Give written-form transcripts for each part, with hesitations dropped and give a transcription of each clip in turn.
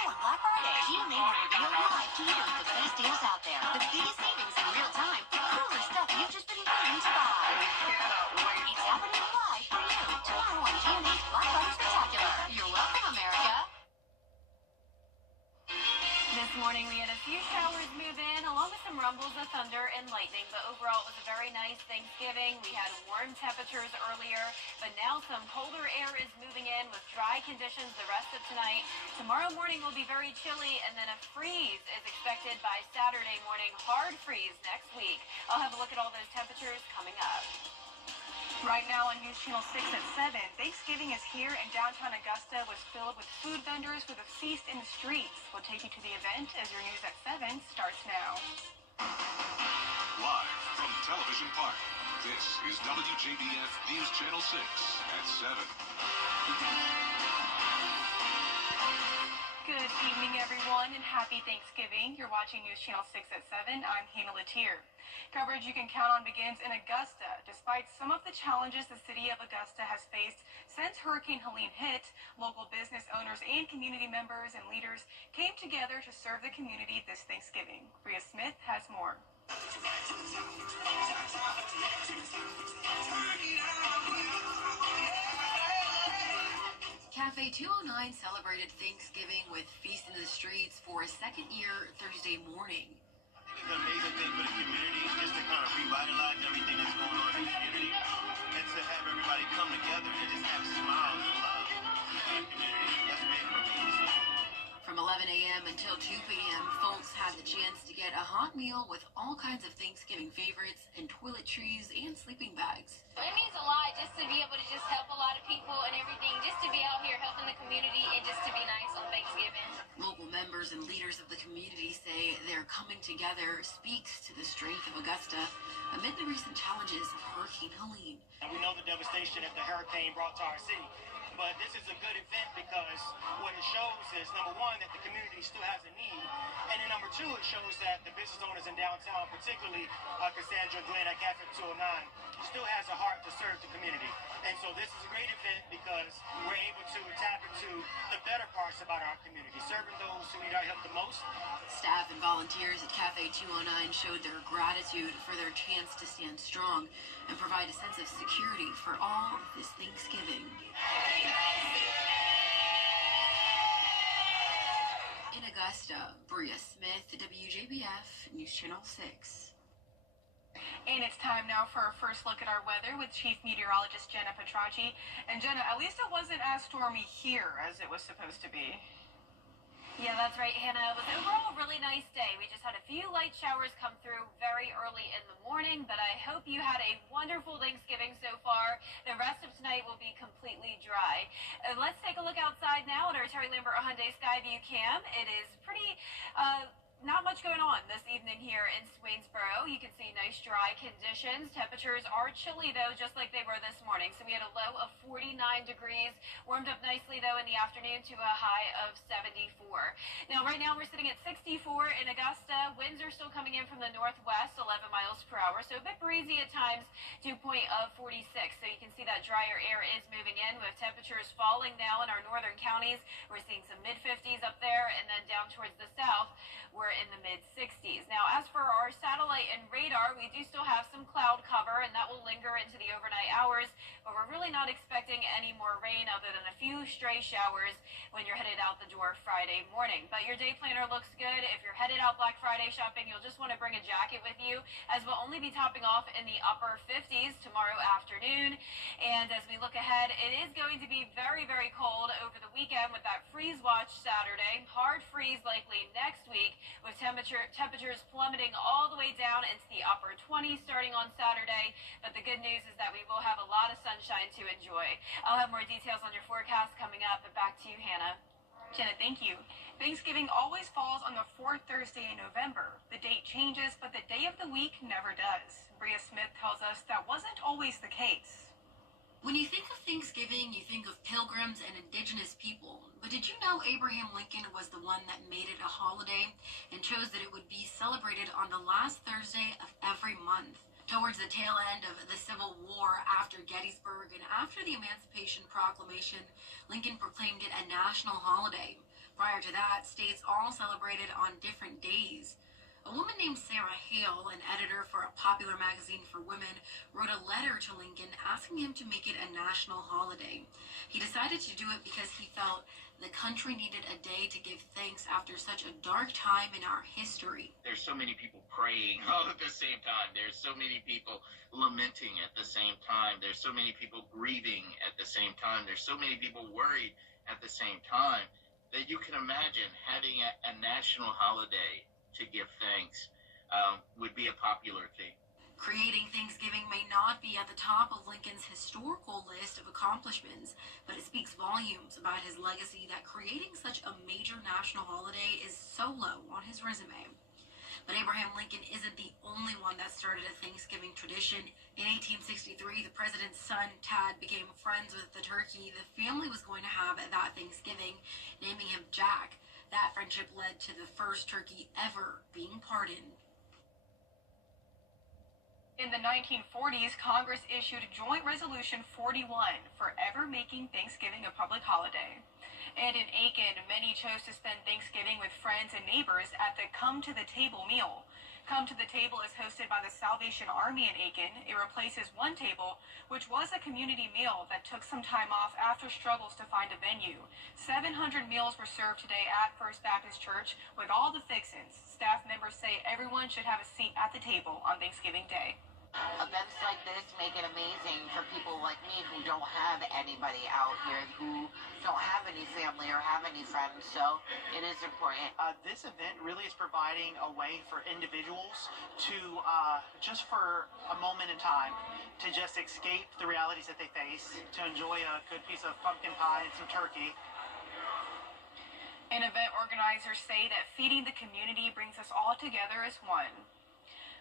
on Black Friday. GMA will reveal live to you the best deals out there. The biggest savings in real time. The coolest stuff you've just been waiting to buy. We cannot wait. It's happening live for you tomorrow on GMA's Black Friday Spectacular. You're welcome, America. This morning we had a few showers move in, along with some rumbles of thunder and lightning, but overall it was a very nice Thanksgiving. We had warm temperatures earlier, but now some colder air is moving in with dry conditions the rest of tonight. Tomorrow morning will be very chilly, and then a freeze is expected by Saturday morning. Hard freeze next week. I'll have a look at all those temperatures coming up. Right now on News Channel 6 at 7, Thanksgiving is here, and downtown Augusta was filled with food vendors with a feast in the streets. We'll take you to the event as your News at 7 starts now. Live from Television Park, this is WJBF News Channel 6 at 7. Good evening, everyone, and happy Thanksgiving. You're watching News Channel 6 at 7. I'm Hannah Latier. Coverage you can count on begins in Augusta. Despite some of the challenges the city of Augusta has faced since Hurricane Helene hit, local business owners and community members and leaders came together to serve the community this Thanksgiving. Bria Smith has more. Cafe 209 celebrated Thanksgiving with Feast in the Streets for a second year Thursday morning. It's an amazing thing for the community, just to kind of revitalize everything that's going on in the community, and to have everybody come together and just have smiles and love in the community. That's big for me. From 11 a.m. until 2 p.m., folks had the chance to get a hot meal with all kinds of Thanksgiving favorites and toiletries and sleeping bags. It means a lot just to be able to just help a lot of people and everything, just to be out here helping the community and just to be nice on Thanksgiving. Local members and leaders of the community say their coming together speaks to the strength of Augusta amid the recent challenges of Hurricane Helene. And we know the devastation that the hurricane brought to our city. But this is a good event because what it shows is, number one, that the community still has a need. And then number two, it shows that the business owners in downtown, particularly Cassandra Glenn at Cafe 209, still has a heart to serve the community. And so this is a great event because we're able to tap into the better parts about our community, serving those who need our help the most. Staff and volunteers at Cafe 209 showed their gratitude for their chance to stand strong and provide a sense of security for all this Thanksgiving. In Augusta, Bria Smith, WJBF, News Channel 6. And it's time now for our first look at our weather with Chief Meteorologist Jenna Petracci. And Jenna, at least it wasn't as stormy here as it was supposed to be. Yeah, that's right, Hannah. It was overall a really nice day. We just had a few light showers come through very early in the morning, but I hope you had a wonderful Thanksgiving so far. The rest of tonight will be completely dry. Let's take a look outside now at our Terry Lambert Hyundai Skyview cam. It is pretty... not much going on this evening here in Swainsboro. You can see nice dry conditions. Temperatures are chilly, though, just like they were this morning. So we had a low of 49 degrees. Warmed up nicely, though, in the afternoon to a high of 74. Now, right now, we're sitting at 64 in Augusta. Winds are still coming in from the northwest, 11 miles per hour. So a bit breezy at times, dew point of 46. So you can see that drier air is moving in with temperatures falling now in our northern counties. We're seeing some mid-50s up there, and then down towards the south, we're in the mid-60s. Now, as for our satellite and radar, we do still have some cloud cover, and that will linger into the overnight hours, but we're really not expecting any more rain other than a few stray showers when you're headed out the door Friday morning. But your day planner looks good. If you're headed out Black Friday shopping, you'll just want to bring a jacket with you, as we'll only be topping off in the upper 50s tomorrow afternoon. And as we look ahead, it is going to be very, very cold over the weekend with that freeze watch Saturday. Hard freeze likely next week, with temperatures plummeting all the way down into the upper 20s starting on Saturday. But the good news is that we will have a lot of sunshine to enjoy. I'll have more details on your forecast coming up, but back to you, Hannah. Jenna, thank you. Thanksgiving always falls on the fourth Thursday in November. The date changes, but the day of the week never does. Bria Smith tells us that wasn't always the case. When you think of Thanksgiving, you think of pilgrims and indigenous people. But did you know Abraham Lincoln was the one that made it a holiday and chose that it would be celebrated on the last Thursday of every month? Towards the tail end of the Civil War, after Gettysburg and after the Emancipation Proclamation, Lincoln proclaimed it a national holiday. Prior to that, states all celebrated on different days. A woman named Sarah Hale, an editor for a popular magazine for women, wrote a letter to Lincoln asking him to make it a national holiday. He decided to do it because he felt the country needed a day to give thanks after such a dark time in our history. There's so many people praying all at the same time. There's so many people lamenting at the same time. There's so many people grieving at the same time. There's so many people worried at the same time that you can imagine having a national holiday to give thanks would be a popular thing. Creating Thanksgiving may not be at the top of Lincoln's historical list of accomplishments, but it speaks volumes about his legacy that creating such a major national holiday is so low on his resume. But Abraham Lincoln isn't the only one that started a Thanksgiving tradition. In 1863, the president's son, Tad, became friends with the turkey the family was going to have at that Thanksgiving, naming him Jack. That friendship led to the first turkey ever being pardoned. In the 1940s, Congress issued Joint Resolution 41, forever making Thanksgiving a public holiday. And in Aiken, many chose to spend Thanksgiving with friends and neighbors at the Come to the Table meal. Come to the Table is hosted by the Salvation Army in Aiken. It replaces One Table, which was a community meal that took some time off after struggles to find a venue. 700 meals were served today at First Baptist Church with all the fixins. Staff members say everyone should have a seat at the table on Thanksgiving Day. Events like this make it amazing for people like me who don't have anybody out here, who don't have any family or have any friends, so it is important. This event really is providing a way for individuals to, just for a moment in time, to just escape the realities that they face, to enjoy a good piece of pumpkin pie and some turkey. And event organizers say that feeding the community brings us all together as one.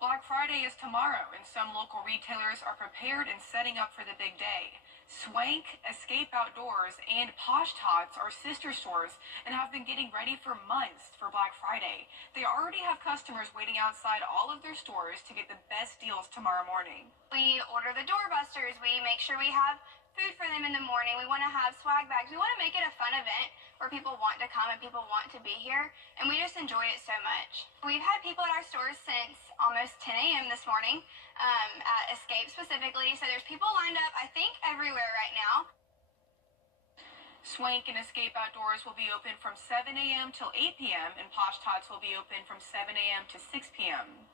Black Friday is tomorrow, and some local retailers are prepared and setting up for the big day. Swank, Escape Outdoors, and Posh Tots are sister stores and have been getting ready for months for Black Friday. They already have customers waiting outside all of their stores to get the best deals tomorrow morning. We order the doorbusters. We make sure we have food for them in the morning. We want to have swag bags. We want to make it a fun event where people want to come and people want to be here, and we just enjoy it so much. We've had people at our stores since almost 10 a.m. this morning, at Escape specifically, so there's people lined up, I think, everywhere right now. Swank and Escape Outdoors will be open from 7 a.m. till 8 p.m., and Posh Tots will be open from 7 a.m. to 6 p.m.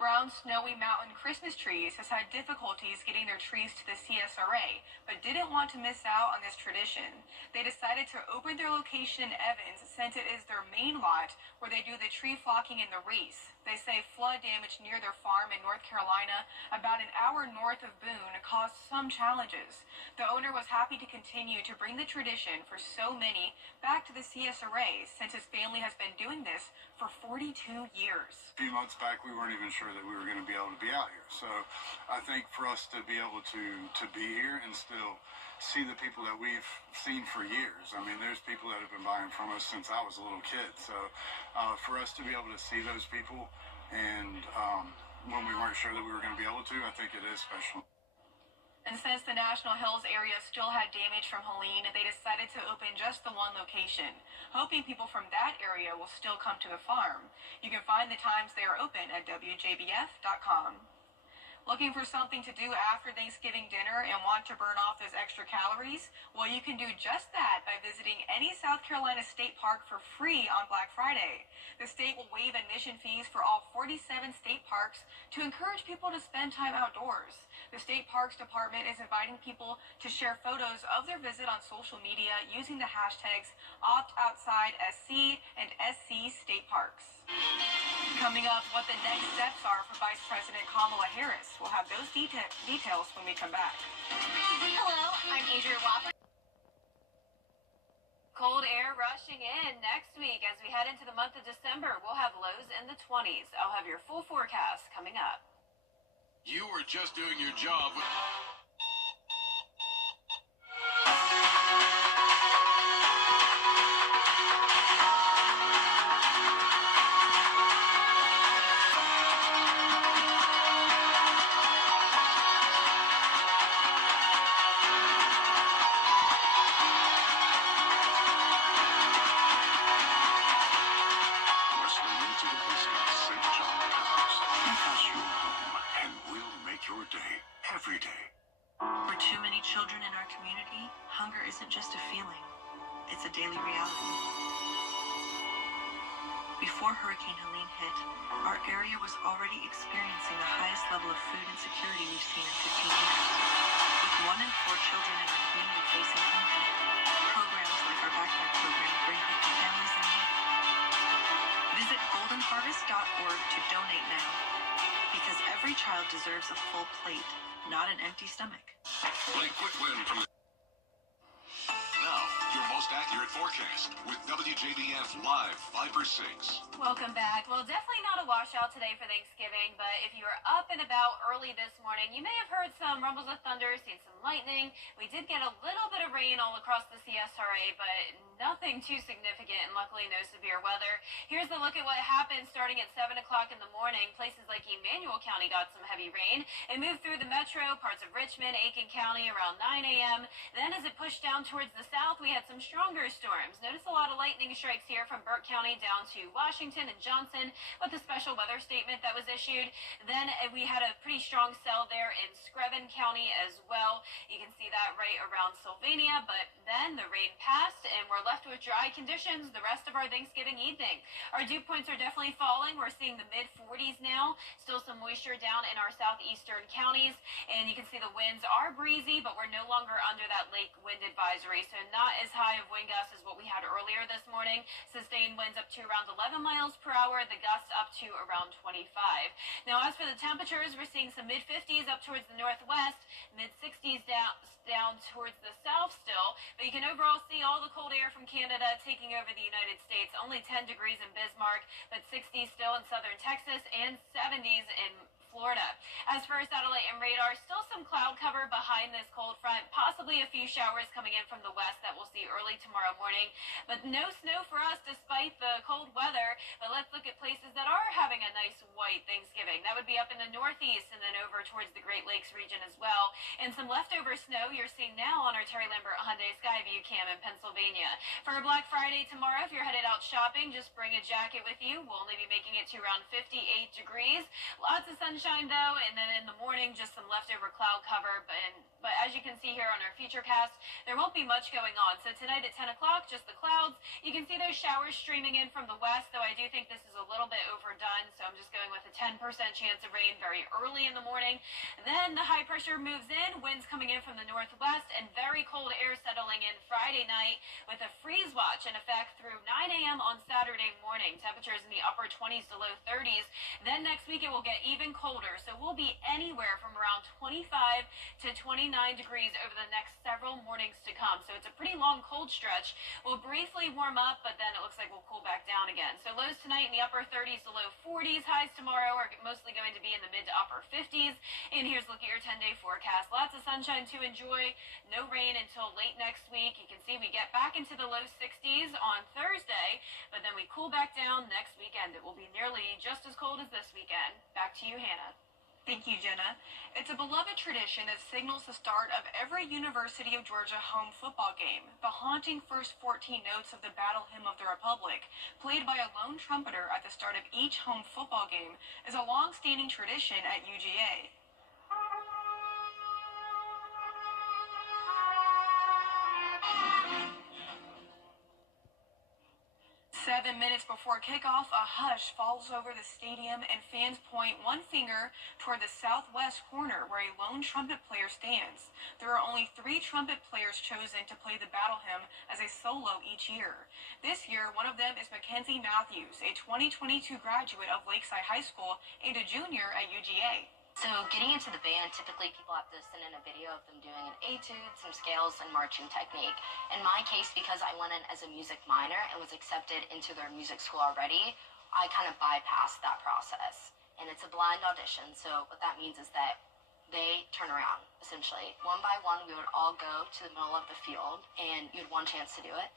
Brown Snowy Mountain Christmas Trees has had difficulties getting their trees to the CSRA, but didn't want to miss out on this tradition. They decided to open their location in Evans since it is their main lot where they do the tree flocking and the wreaths. They say flood damage near their farm in North Carolina, about an hour north of Boone, caused some challenges. The owner was happy to continue to bring the tradition for so many back to the CSRA since his family has been doing this for 42 years. A few months back, we weren't even sure that we were going to be able to be out here. So I think for us to be able to be here and still see the people that we've seen for years. I mean, there's people that have been buying from us since I was a little kid. So for us to be able to see those people and when we weren't sure that we were going to be able to, I think it is special. And since the National Hills area still had damage from Helene, they decided to open just the one location, hoping people from that area will still come to the farm. You can find the times they are open at WJBF.com. Looking for something to do after Thanksgiving dinner and want to burn off those extra calories? Well, you can do just that by visiting any South Carolina state park for free on Black Friday. The state will waive admission fees for all 47 state parks to encourage people to spend time outdoors. The State Parks Department is inviting people to share photos of their visit on social media using the hashtags OptOutsideSC and SC State Parks. Coming up, what the next steps are for Vice President Kamala Harris. We'll have those details when we come back. Hello, I'm Adria Wapper. Cold air rushing in next week as we head into the month of December. We'll have lows in the 20s. I'll have your full forecast coming up. You were just doing your job. children in our community, hunger isn't just a feeling, it's a daily reality. Before Hurricane Helene hit, our area was already experiencing the highest level of food insecurity we've seen in 15 years. With 1 in 4 children in our community facing hunger, programs like our backpack program bring hope to families in need. Visit goldenharvest.org to donate now, because every child deserves a full plate, not an empty stomach. Play quick win from the... Now, your most accurate forecast with WJBF Live 5 or 6. Welcome back. Well, definitely not a washout today for Thanksgiving, but if you were up and about early this morning, you may have heard some rumbles of thunder, seen some lightning. We did get a little bit of rain all across the CSRA, but nothing too significant, and luckily no severe weather. Here's a look at what happened starting at 7 o'clock in the morning. Places like Emmanuel County got some heavy rain. It moved through the metro, parts of Richmond, Aiken County around 9 a.m. Then as it pushed down towards the south, we had some stronger storms. Notice a lot of lightning strikes here from Burke County down to Washington and Johnson with a special weather statement that was issued. Then we had a pretty strong cell there in Screven County as well. You can see that right around Sylvania, but then the rain passed and we're left with dry conditions the rest of our Thanksgiving evening. Our dew points are definitely falling. We're seeing the mid-40s now. Still some moisture down in our southeastern counties, and you can see the winds are breezy, but we're no longer under that lake wind advisory, so not as high of wind gusts as what we had earlier this morning. Sustained winds up to around 11 miles per hour, the gusts up to around 25. Now, as for the temperatures, we're seeing some mid-50s up towards the northwest, mid-60s down towards the south still, but you can overall see all the cold air from Canada taking over the United States. Only 10 degrees in Bismarck, but 60s still in southern Texas and 70s in Florida. As for our satellite and radar, still some cloud cover behind this cold front, possibly a few showers coming in from the west that we'll see early tomorrow morning, but no snow for us despite the cold weather. But let's look at places that are having a nice white Thanksgiving. That would be up in the northeast and then over towards the Great Lakes region as well. And some leftover snow you're seeing now on our Terry Lambert Hyundai Skyview cam in Pennsylvania. For Black Friday tomorrow, if you're headed out shopping, just bring a jacket with you. We'll only be making it to around 58 degrees. Lots of sunshine though, and then in the morning just some leftover cloud cover, but as you can see here on our Futurecast, there won't be much going on. So tonight at 10 o'clock, just the clouds. You can see those showers streaming in from the west, though I do think this is a little bit overdone, so I'm just going with a 10% chance of rain very early in the morning. Then the high pressure moves in, winds coming in from the northwest, and very cold air settling in Friday night with a freeze watch in effect through 9 a.m. on Saturday morning. Temperatures in the upper 20s to low 30s. Then next week it will get even colder, so we'll be anywhere from around 25 to 29 degrees over the next several mornings to come. So it's a pretty long cold stretch. We'll briefly warm up, but then it looks like we'll cool back down again. So lows tonight in the upper 30s to low 40s. Highs tomorrow are mostly going to be in the mid to upper 50s. And here's a look at your 10-day forecast. Lots of sunshine to enjoy. No rain until late next week. You can see we get back into the low 60s on Thursday, but then we cool back down next weekend. It will be nearly just as cold as this weekend. Back to you, Hannah. Thank you, Jenna. It's a beloved tradition that signals the start of every University of Georgia home football game. The haunting first 14 notes of the Battle Hymn of the Republic, played by a lone trumpeter at the start of each home football game, is a long-standing tradition at UGA. 7 minutes before kickoff, a hush falls over the stadium and fans point one finger toward the southwest corner where a lone trumpet player stands. There are only 3 trumpet players chosen to play the battle hymn as a solo each year. This year, one of them is Mackenzie Matthews, a 2022 graduate of Lakeside High School and a junior at UGA. So getting into the band, typically people have to send in a video of them doing an etude, some scales, and marching technique. In my case, because I went in as a music minor and was accepted into their music school already, I kind of bypassed that process. And it's a blind audition, so what that means is that they turn around, essentially. One by one, we would all go to the middle of the field, and you had one chance to do it,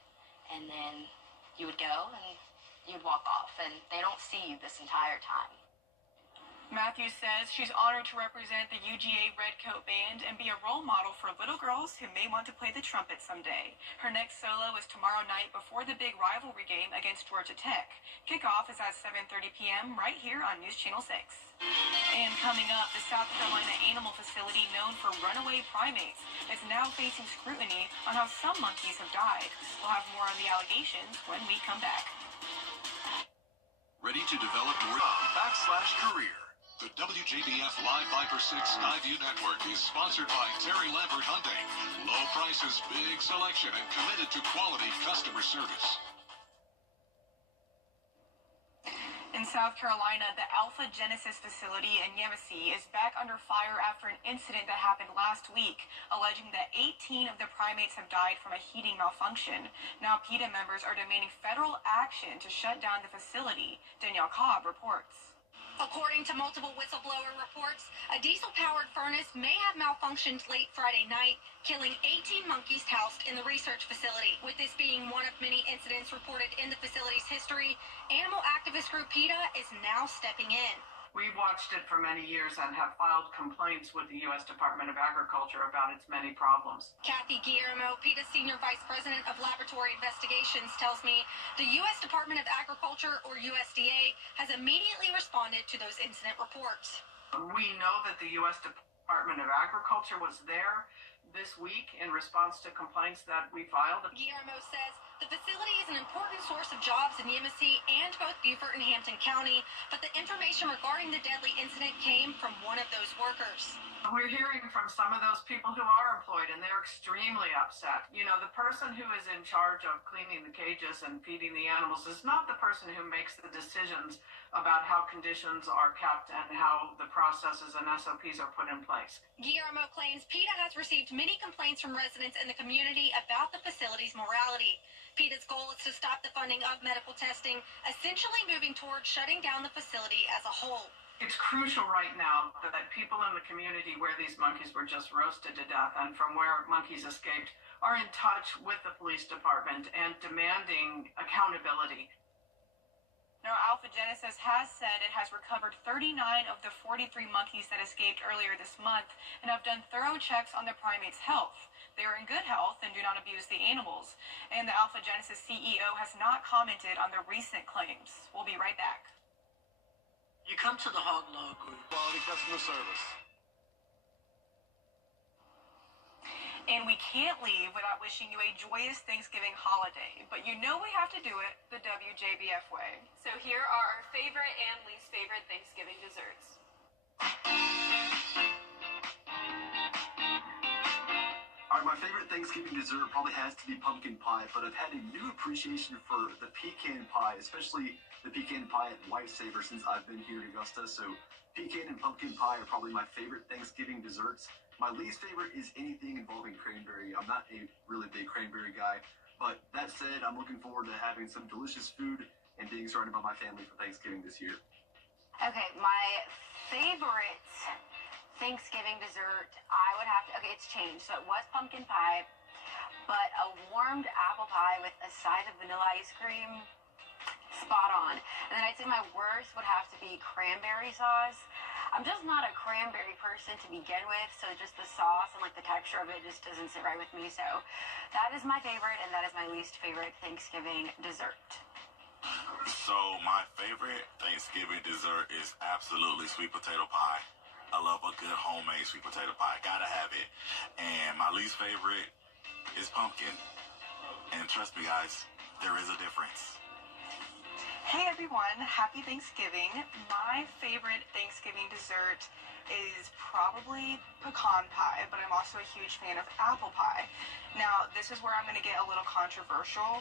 and then you would go, and you'd walk off, and they don't see you this entire time. Matthews says she's honored to represent the UGA Redcoat Band and be a role model for little girls who may want to play the trumpet someday. Her next solo is tomorrow night before the big rivalry game against Georgia Tech. Kickoff is at 7:30 p.m. right here on News Channel 6. And coming up, the South Carolina animal facility known for runaway primates is now facing scrutiny on how some monkeys have died. We'll have more on the allegations when we come back. Ready to develop more /career. The WJBF Live Viper 6 Skyview Network is sponsored by Terry Lambert Hyundai. Low prices, big selection, and committed to quality customer service. In South Carolina, the Alpha Genesis facility in Yemassee is back under fire after an incident that happened last week, alleging that 18 of the primates have died from a heating malfunction. Now, PETA members are demanding federal action to shut down the facility. Danielle Cobb reports. According to multiple whistleblower reports, a diesel-powered furnace may have malfunctioned late Friday night, killing 18 monkeys housed in the research facility. With this being one of many incidents reported in the facility's history, animal activist group PETA is now stepping in. We've watched it for many years and have filed complaints with the U.S. Department of Agriculture about its many problems. Kathy Guillermo, PETA's Senior Vice President of Laboratory Investigations, tells me the U.S. Department of Agriculture, or USDA, has immediately responded to those incident reports. We know that the U.S. Department of Agriculture was there this week in response to complaints that we filed. Guillermo says the facility is an important source of jobs in Yemassee and both Beaufort and Hampton County, but the information regarding the deadly incident came from one of those workers. We're hearing from some of those people who are employed, and they're extremely upset. You know, the person who is in charge of cleaning the cages and feeding the animals is not the person who makes the decisions about how conditions are kept and how the processes and SOPs are put in place. Guillermo claims PETA has received many complaints from residents in the community about the facility's morality. PETA's goal is to stop the funding of medical testing, essentially moving towards shutting down the facility as a whole. It's crucial right now that people in the community where these monkeys were just roasted to death and from where monkeys escaped are in touch with the police department and demanding accountability. Now, Alpha Genesis has said it has recovered 39 of the 43 monkeys that escaped earlier this month and have done thorough checks on the primates' health. They are in good health and do not abuse the animals. And the Alpha Genesis CEO has not commented on the recent claims. We'll be right back. You come to the Hog Log Group. Quality customer service. And we can't leave without wishing you a joyous Thanksgiving holiday. But you know we have to do it the WJBF way. So here are our favorite and least favorite Thanksgiving desserts. All right, my favorite Thanksgiving dessert probably has to be pumpkin pie, but I've had a new appreciation for the pecan pie, especially the pecan pie at Lifesaver since I've been here in Augusta. So pecan and pumpkin pie are probably my favorite Thanksgiving desserts. My least favorite is anything involving cranberry. I'm not a really big cranberry guy, but that said, I'm looking forward to having some delicious food and being surrounded by my family for Thanksgiving this year. Okay, my favorite Thanksgiving dessert, I would have to, okay, it's changed. So it was pumpkin pie, but a warmed apple pie with a side of vanilla ice cream, spot on. And then I'd say my worst would have to be cranberry sauce. I'm just not a cranberry person to begin with, so just the sauce and like the texture of it just doesn't sit right with me. So that is my favorite, and that is my least favorite Thanksgiving dessert. So my favorite Thanksgiving dessert is absolutely sweet potato pie. I love a good homemade sweet potato pie. Gotta have it. And my least favorite is pumpkin. And trust me, guys, there is a difference. Hey everyone, happy Thanksgiving. My favorite Thanksgiving dessert is probably pecan pie, but I'm also a huge fan of apple pie. Now, this is where I'm going to get a little controversial.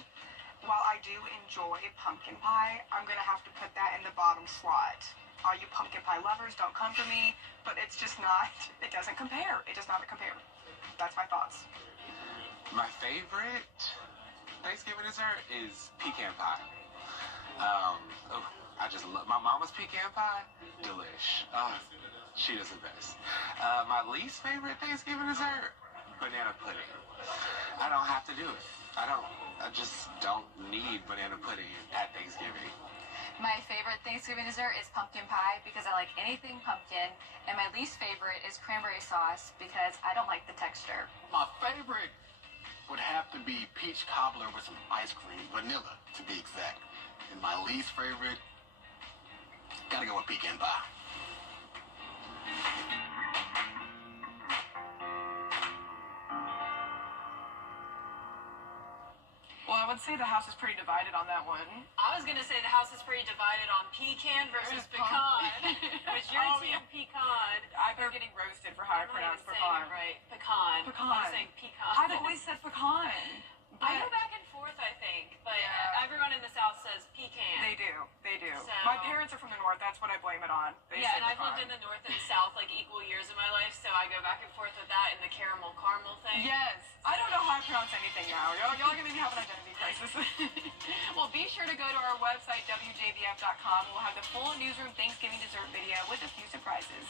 While I do enjoy pumpkin pie, I'm going to have to put that in the bottom slot. All you pumpkin pie lovers, don't come for me, but it's just not, it doesn't compare. It does not compare. That's my thoughts. My favorite Thanksgiving dessert is pecan pie. I just love my mama's pecan pie. Delish. She does the best. My least favorite Thanksgiving dessert, banana pudding. I don't have to do it. I just don't need banana pudding at Thanksgiving. My favorite favorite Thanksgiving dessert is pumpkin pie because I like anything pumpkin, and my least favorite is cranberry sauce because I don't like the texture. My favorite would have to be peach cobbler with some ice cream, vanilla to be exact. And my least favorite, gotta go with pecan pie. Well, I would say the house is pretty divided on that one. I was going to say the house is pretty divided on pecan versus pecan. Was your team pecan? I've been getting roasted for how I pronounce pecan. Right, pecan. Pecan. I'm saying pecan. I've always said pecan. I go back and forth, I think, but everyone in the South says pecan. They do. So, my parents are from the North. That's what I blame it on. They say and I've pecan. lived in the North and South like equal years of my life, so I go back and forth with that and the caramel thing. Yes. I don't know how I pronounce anything now. Y'all are going to have an identity crisis. Well, be sure to go to our website, WJBF.com. We'll have the full newsroom Thanksgiving dessert video with a few surprises.